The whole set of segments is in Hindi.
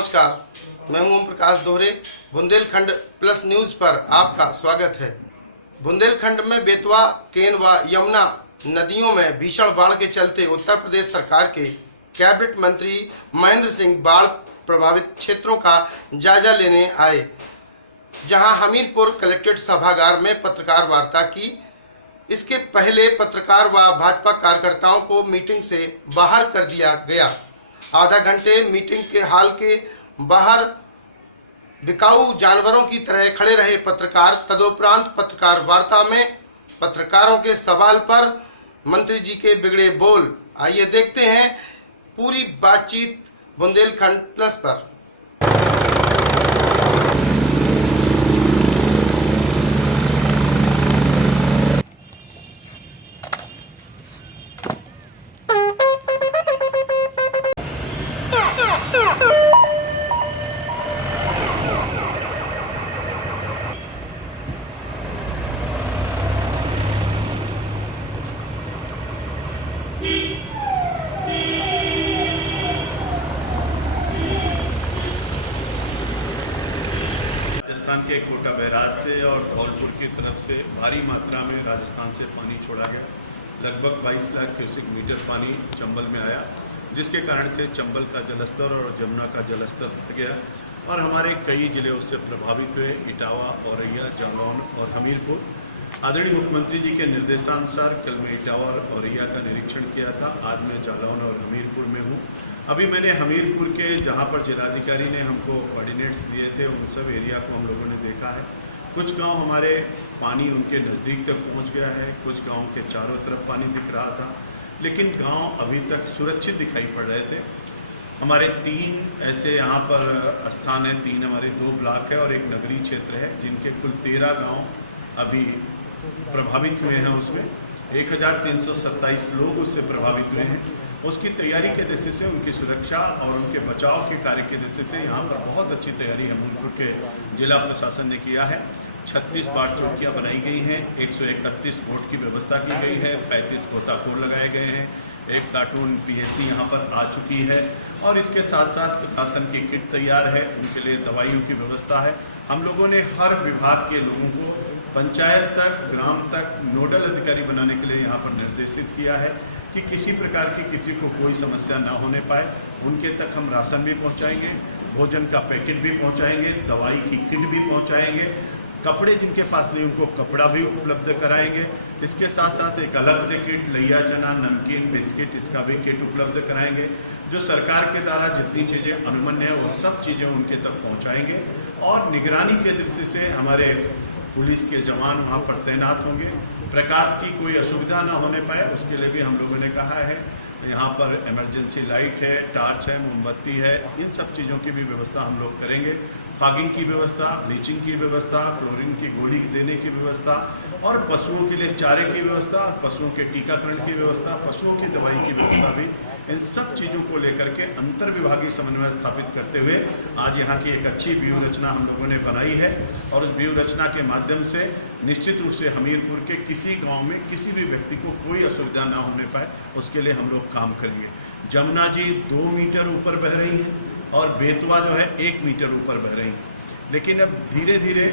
नमस्कार, मैं हूं ओम प्रकाश दोहरे। बुंदेलखंड प्लस न्यूज पर आपका स्वागत है। बुंदेलखंड में बेतवा, केन व यमुना नदियों में भीषण बाढ़ के चलते उत्तर प्रदेश सरकार के कैबिनेट मंत्री महेंद्र सिंह बाढ़ प्रभावित क्षेत्रों का जायजा लेने आए, जहां हमीरपुर कलेक्ट्रेट सभागार में पत्रकार वार्ता की। इसके पहले पत्रकार व भाजपा कार्यकर्ताओं को मीटिंग से बाहर कर दिया गया। आधा घंटे मीटिंग के हॉल के बाहर बिकाऊ जानवरों की तरह खड़े रहे पत्रकार। तदोपरांत पत्रकार वार्ता में पत्रकारों के सवाल पर मंत्री जी के बिगड़े बोल। आइए देखते हैं पूरी बातचीत बुंदेलखंड प्लस पर। राजस्थान के कोटा बैराज से और धौलपुर की तरफ से भारी मात्रा में राजस्थान से पानी छोड़ा गया। लगभग 22 लाख क्यूसेक मीटर पानी चंबल में आया, जिसके कारण से चंबल का जलस्तर और जमुना का जलस्तर घट गया और हमारे कई जिले उससे प्रभावित हुए। इटावा, औरैया, जालौन और हमीरपुर। आदरणीय मुख्यमंत्री जी के निर्देशानुसार कल मैं इटावा और औरैया का निरीक्षण किया था। आज मैं जालौन और हमीरपुर में हूँ। अभी मैंने हमीरपुर के जहाँ पर जिलाधिकारी ने हमको कोऑर्डिनेट्स दिए थे, उन सब एरिया को हम लोगों ने देखा है। कुछ गांव हमारे पानी उनके नज़दीक तक पहुँच गया है, कुछ गाँव के चारों तरफ पानी दिख रहा था, लेकिन गांव अभी तक सुरक्षित दिखाई पड़ रहे थे। हमारे 3 ऐसे यहाँ पर स्थान हैं, 3 हमारे 2 ब्लॉक है और एक नगरीय क्षेत्र है, जिनके कुल 13 गाँव अभी प्रभावित हुए हैं। उसमें 1327 लोग उससे प्रभावित हुए हैं। उसकी तैयारी के दृष्टि से, उनकी सुरक्षा और उनके बचाव के कार्य के दृष्टि से यहाँ पर बहुत अच्छी तैयारी हमीरपुर के जिला प्रशासन ने किया है। 36 बाढ़ चौकियाँ बनाई गई हैं, 131 बोट की व्यवस्था की गई है, 35 गोताखोर लगाए गए हैं, 1 प्लाटून पीएससी यहाँ पर आ चुकी है और इसके साथ साथ राशन की किट तैयार है, उनके लिए दवाइयों की व्यवस्था है। हम लोगों ने हर विभाग के लोगों को पंचायत तक, ग्राम तक नोडल अधिकारी बनाने के लिए यहाँ पर निर्देशित किया है कि किसी प्रकार की किसी को कोई समस्या ना होने पाए। उनके तक हम राशन भी पहुँचाएंगे, भोजन का पैकेट भी पहुँचाएंगे, दवाई की किट भी पहुँचाएंगे, कपड़े जिनके पास नहीं उनको कपड़ा भी उपलब्ध कराएंगे। इसके साथ साथ एक अलग से किट, लैया चना, नमकीन, बिस्किट, इसका भी किट उपलब्ध कराएंगे। जो सरकार के द्वारा जितनी चीज़ें अनुमन्य है वो सब चीज़ें उनके तक पहुंचाएंगे और निगरानी के दृष्टि से हमारे पुलिस के जवान वहाँ पर तैनात होंगे। प्रकाश की कोई असुविधा ना होने पाए उसके लिए भी हम लोगों ने कहा है। यहाँ पर इमरजेंसी लाइट है, टार्च है, मोमबत्ती है, इन सब चीज़ों की भी व्यवस्था हम लोग करेंगे। फॉगिंग की व्यवस्था, ब्लीचिंग की व्यवस्था, क्लोरीन की गोली देने की व्यवस्था और पशुओं के लिए चारे की व्यवस्था, पशुओं के टीकाकरण की व्यवस्था, पशुओं की दवाई की व्यवस्था भी, इन सब चीज़ों को लेकर के अंतर विभागीय समन्वय स्थापित करते हुए आज यहाँ की एक अच्छी व्यूह रचना हम लोगों ने बनाई है और उस व्यूह रचना के माध्यम से निश्चित रूप से हमीरपुर के किसी गांव में किसी भी व्यक्ति को कोई असुविधा ना होने पाए, उसके लिए हम लोग काम करेंगे। जमुना जी 2 मीटर ऊपर बह रही हैं और बेतवा जो है 1 मीटर ऊपर बह रही हैं, लेकिन अब धीरे धीरे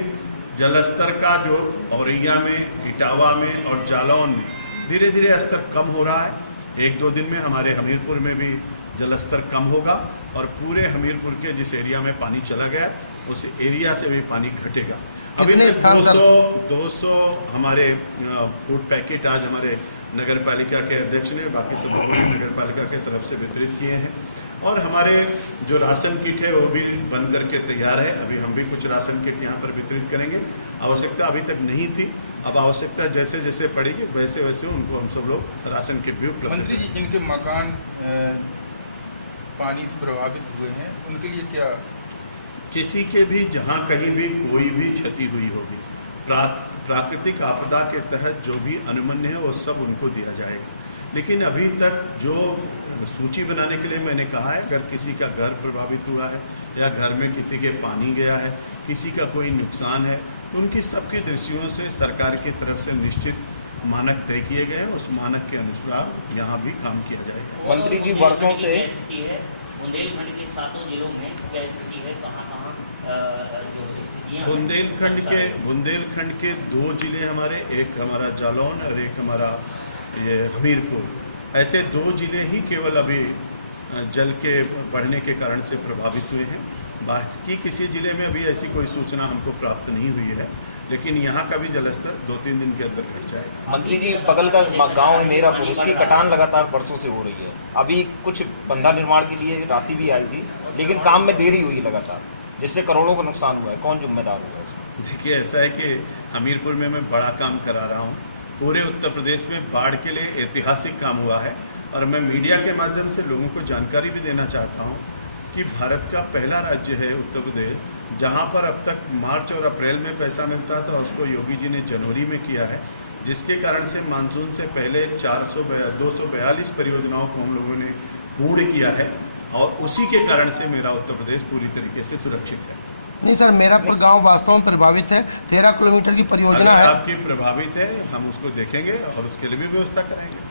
जलस्तर का जो औरैया में, इटावा में और जालौन में धीरे धीरे स्तर कम हो रहा है। 1-2 दिन में हमारे हमीरपुर में भी जलस्तर कम होगा और पूरे हमीरपुर के जिस एरिया में पानी चला गया उस एरिया से भी पानी घटेगा। अभी 200 हमारे फूड पैकेट आज हमारे नगर पालिका के अध्यक्ष ने, बाकी सब लोगों ने नगर पालिका के तरफ से वितरित किए हैं और हमारे जो राशन किट है वो भी बन करके तैयार है। अभी हम भी कुछ राशन किट यहाँ पर वितरित करेंगे। आवश्यकता अभी तक नहीं थी, अब आवश्यकता जैसे जैसे पड़ेगी वैसे वैसे उनको हम सब लोग राशन किट भी उपलब्ध। मंत्री जी, जिनके मकान पानी से प्रभावित हुए हैं उनके लिए क्या? किसी के भी जहाँ कहीं भी कोई भी क्षति हुई होगी, प्राकृतिक आपदा के तहत जो भी अनुमन्य है वो सब उनको दिया जाएगा। लेकिन अभी तक जो सूची बनाने के लिए मैंने कहा है, अगर किसी का घर प्रभावित हुआ है या घर में किसी के पानी गया है, किसी का कोई नुकसान है, उनकी सबकी दृष्टियों से सरकार की तरफ से निश्चित मानक तय किए गए हैं। उस मानक के अनुसार यहाँ भी काम किया जाएगा। मंत्री जी वर्षों से बुंदेलखंड के 7 जिलों में क्या स्थिति है, कहाँ जो स्थितियाँ बुंदेलखंड के 2 जिले हमारे, एक हमारा जालौन और एक हमारा ये हमीरपुर, ऐसे 2 जिले ही केवल अभी जल के बढ़ने के कारण से प्रभावित हुए हैं। बाकी किसी जिले में अभी ऐसी कोई सूचना हमको प्राप्त नहीं हुई है, लेकिन यहाँ का भी जलस्तर 2-3 दिन के अंदर घट जाएगा। मंत्री जी, बगल का गांव है मेरापुर, उसकी कटान लगातार बरसों से हो रही है। अभी कुछ बंधा निर्माण के लिए राशि भी आई थी, लेकिन काम में देरी हुई लगातार, जिससे करोड़ों का नुकसान हुआ है। कौन जिम्मेदार होगा इसमें? देखिए, ऐसा है कि हमीरपुर में मैं बड़ा काम करा रहा हूँ। पूरे उत्तर प्रदेश में बाढ़ के लिए ऐतिहासिक काम हुआ है, और मैं मीडिया के माध्यम से लोगों को जानकारी भी देना चाहता हूँ कि भारत का पहला राज्य है उत्तर प्रदेश, जहाँ पर अब तक मार्च और अप्रैल में पैसा मिलता था, उसको योगी जी ने जनवरी में किया है, जिसके कारण से मानसून से पहले 242 परियोजनाओं को हम लोगों ने पूर्ण किया है, और उसी के कारण से मेरा उत्तर प्रदेश पूरी तरीके से सुरक्षित है। नहीं सर, मेरापुर गांव वास्तव में प्रभावित है। 13 किलोमीटर की परियोजना है आपकी प्रभावित है, हम उसको देखेंगे और उसके लिए भी व्यवस्था करेंगे।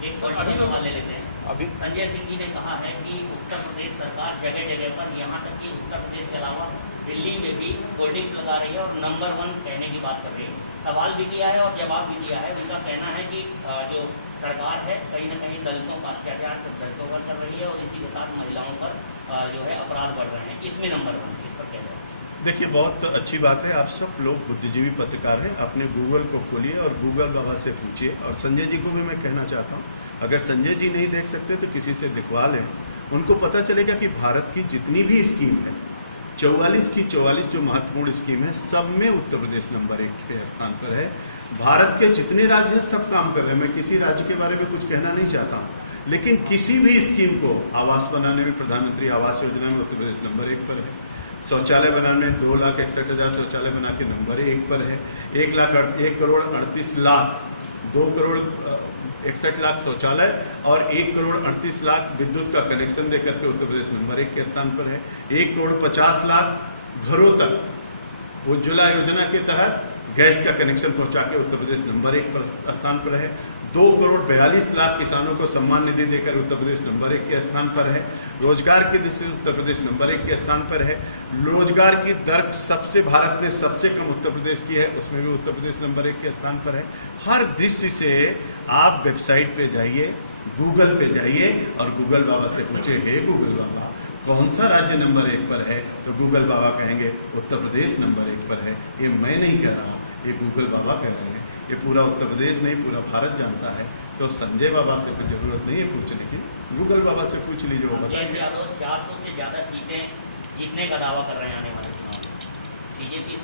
एक पॉलिटिकल सवाल ले लेते हैं। अभी संजय सिंह जी ने कहा है कि उत्तर प्रदेश सरकार जगह जगह पर, यहाँ तक कि उत्तर प्रदेश के अलावा दिल्ली में भी होर्डिंग्स लगा रही है और नंबर 1 कहने की बात कर रही है। सवाल भी किया है और जवाब भी दिया है। उनका कहना है कि जो सरकार है कहीं ना कहीं दलितों का अत्याचार दलितों पर कर रही है, और इसी के साथ महिलाओं पर जो है अपराध बढ़ रहे हैं। इसमें नंबर 1, इस पर क्या है? देखिए, बहुत अच्छी बात है। आप सब लोग बुद्धिजीवी पत्रकार हैं, अपने गूगल को खोलिए और गूगल बाबा से पूछिए। और संजय जी को भी मैं कहना चाहता हूँ, अगर संजय जी नहीं देख सकते तो किसी से दिखवा लें। उनको पता चलेगा कि भारत की जितनी भी स्कीम है, 44 की 44 जो महत्वपूर्ण स्कीम है, सब में उत्तर प्रदेश नंबर 1 के स्थान पर है। भारत के जितने राज्य हैं सब काम कर रहे हैं। मैं किसी राज्य के बारे में कुछ कहना नहीं चाहता हूँ, लेकिन किसी भी स्कीम को, आवास बनाने में प्रधानमंत्री आवास योजना में उत्तर प्रदेश नंबर 1 पर है। शौचालय बनाने में 2,61,000 शौचालय बना के नंबर 1 पर है। 1,38,00,000 2 करोड़ 61 लाख शौचालय और 1 करोड़ 38 लाख विद्युत का कनेक्शन देकर के उत्तर प्रदेश नंबर 1 के स्थान पर है। 1 करोड़ 50 लाख घरों तक उज्ज्वला योजना के तहत गैस का कनेक्शन पहुंचा के उत्तर प्रदेश नंबर 1 पर स्थान पर है। 2 करोड़ 42 लाख किसानों को सम्मान निधि देकर उत्तर प्रदेश नंबर 1 के स्थान पर है। रोजगार की दृष्टि से उत्तर प्रदेश नंबर 1 के स्थान पर है। रोजगार की दर सबसे भारत में सबसे कम उत्तर प्रदेश की है, उसमें भी उत्तर प्रदेश नंबर 1 के स्थान पर है। हर दृष्टि से आप वेबसाइट पे जाइए, गूगल पे जाइए और गूगल बाबा से पूछिए, हे गूगल बाबा कौन सा राज्य नंबर 1 पर है, तो गूगल बाबा कहेंगे उत्तर प्रदेश नंबर 1 पर है। ये मैं नहीं कह रहा, ये गूगल बाबा कह रहे हैं। ये पूरा उत्तर प्रदेश नहीं, पूरा भारत जानता है। तो संजय बाबा से कोई जरूरत नहीं है पूछने की, गूगल बाबा से पूछ लीजिए, वो बताएंगे। 400 से ज़्यादा सीटें जीतने का दावा कर रहे हैं आने वाले चुनाव बीजेपी।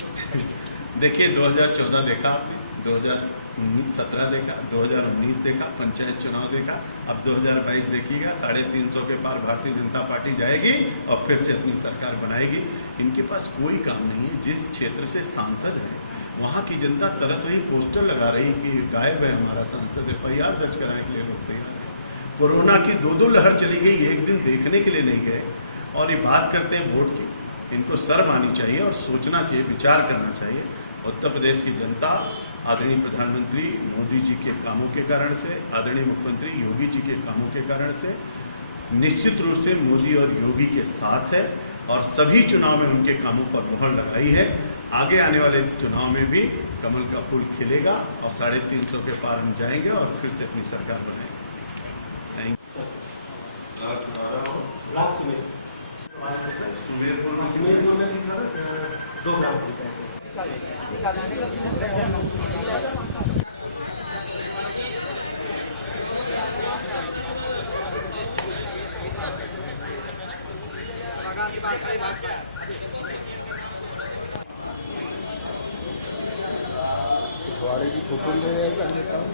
देखिए, 2014 देखा आपने, 2017 देखा, 2019 देखा, पंचायत चुनाव देखा, अब 2022 देखिएगा। 350 के पार भारतीय जनता पार्टी जाएगी और फिर से अपनी सरकार बनाएगी। इनके पास कोई काम नहीं है। जिस क्षेत्र से सांसद हैं वहाँ की जनता तरस रही, पोस्टर लगा रही कि गायब है हमारा सांसद, FIR दर्ज कराने के लिए लोग तैयार हैं। कोरोना की 2 लहर चली गई, एक दिन देखने के लिए नहीं गए, और ये बात करते हैं वोट की। इनको शर्म आनी चाहिए और सोचना चाहिए, विचार करना चाहिए। उत्तर प्रदेश की जनता आदरणीय प्रधानमंत्री मोदी जी के कामों के कारण से, आदरणीय मुख्यमंत्री योगी जी के कामों के कारण से निश्चित रूप से मोदी और योगी के साथ है, और सभी चुनाव में उनके कामों पर मोहर लगाई है। आगे आने वाले चुनाव में भी कमल का फूल खिलेगा और 350 के पार हम जाएंगे और फिर से अपनी सरकार बनाएंगे। सुमेरपुर में भी सर 2 ग्राम पंचायत। पिछवाड़े की फोटो ले लेता हूँ।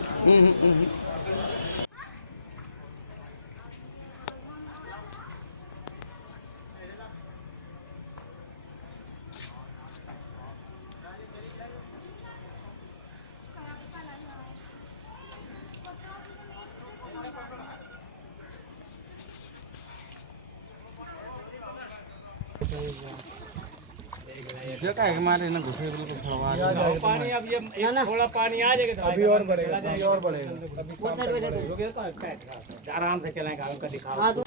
जगह हमारे ना घुसे पानी अब ये थोड़ा पानी आ जाएगा अभी और बढ़ेगा, अभी और बढ़ेगा। आराम से चलेगा, उनका दिखाओ।